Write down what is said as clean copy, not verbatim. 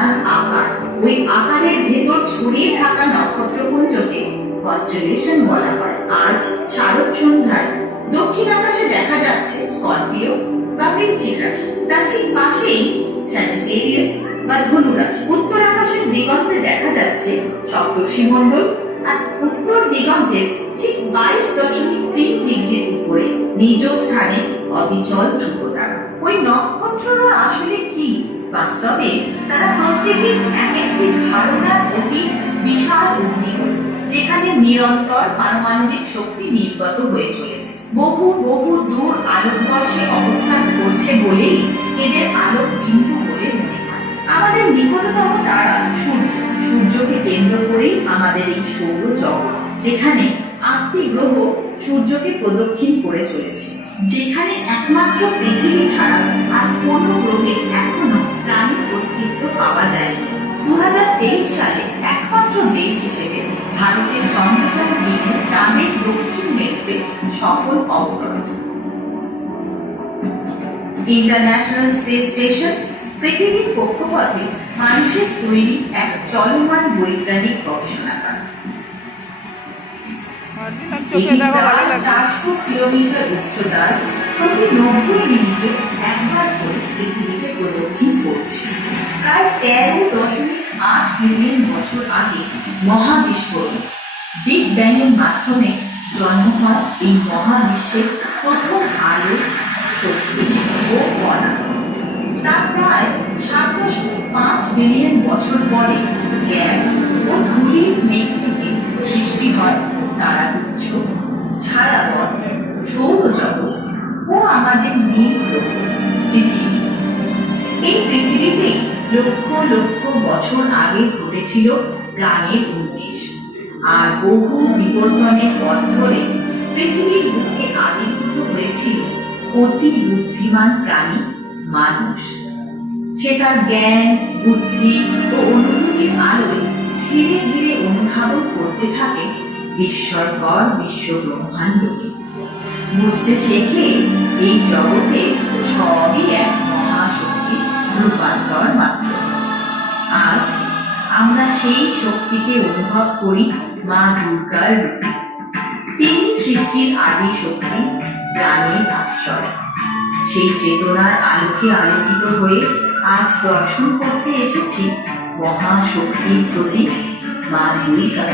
নানান আকার, ওই আকারের ভেতর ছড়িয়ে থাকা নক্ষত্রপুঞ্জকে কনস্টেলেশন বলা হয়। আজ শারদ সন্ধ্যায় দক্ষিণ আকাশে দেখা যাচ্ছে স্করপিও বা বৃশ্চিক রাশি, তার ঠিক পাশেই স্যাজিটেরিয়াস বা ধনু রাশি। উত্তর আকাশের দিগন্তে দেখা যাচ্ছে সপ্তর্ষি মণ্ডল, আর উত্তর দিগন্তের ঠিক 22.3 ডিগ্রির উপরে নিজ স্থানে অবিচল ধ্রুবতারা। ওই নক্ষত্ররা আসলে কি? বাস্তবে তারা প্রত্যেকের এক একটি ধারণার অতি বিশাল অগ্নিগোল, যেখানে নিরন্তর পারমাণবিক শক্তি নির্গত হয়ে চলেছে। বহু বহু দূর আলোকবর্ষে অবস্থান করছে বলেই এদের আলোক বিন্দু বলে মনে হয়। আমাদের নিকটতম তারা সূর্য। সূর্যকে কেন্দ্র করেই আমাদের এই সৌরজগৎ, যেখানে 8টি গ্রহ সূর্যকে প্রদক্ষিণ করে চলেছে, যেখানে একমাত্র পৃথিবী ছাড়া আর কোনো গ্রহে এখনো প্রাণীর অস্তিত্ব পাওয়া যায়নি। 2023 সালে একমাত্র দেশ হিসেবে ভারতের চন্দ্রযান নিয়ে চাঁদের দক্ষিণ মেরুতে সফল অবতরণ। ইন্টারন্যাশনাল স্পেস স্টেশন পৃথিবীর কক্ষপথে মানুষের তৈরি এক চলমান বৈজ্ঞানিক গবেষণাগার। 400 কিলোমিটার উচ্চতায় প্রতি 90 মিনিটে একবার করে পৃথিবীকে প্রদক্ষিণ করছে। প্রায় 13.8 মিলিয়ন বছর আগে মহাবিস্ফোরণ বিগ ব্যাং এর মাধ্যমে জন্ম হয় এই মহাবিশ্বের প্রথম আলো, শক্তি ও কণা। তার প্রায় 7.5 বিলিয়ন বছর পরে গ্যাস ও ধূলির মেঘ থেকে সৃষ্টি হয় তারাগুচ্ছ, ছায়াপথ, সৌরজগৎ ও আমাদের নীল গ্রহ পৃথিবী। এই পৃথিবীতেই লক্ষ লক্ষ বছর আগে ঘটেছিল প্রাণের উন্মেষ, আর বহু বিবর্তনের পথ ধরে পৃথিবীর বুকে আবির্ভূত হয়েছিল অতি বুদ্ধিমান প্রাণী মানুষ। সে তার জ্ঞান, বুদ্ধি ও অনুভূতির আলোয় ধীরে ধীরে অনুধাবন করতে থাকে বিস্ময়কর বিশ্ব ব্রহ্মাণ্ডকে। বুঝতে শেখে এই জগতে সবই এক মহাশক্তি রূপান্তর মাত্র। আজ আমরা সেই শক্তিকে অনুভব করি মা দুর্গার রূপে। তিনি সৃষ্টির আদি শক্তি, প্রাণের আশ্রয়। সেই চেতনার আলোকে আলোকিত হয়ে আজ দর্শন করতে এসেছি মহাশক্তির প্রতীক মা দুর্গা।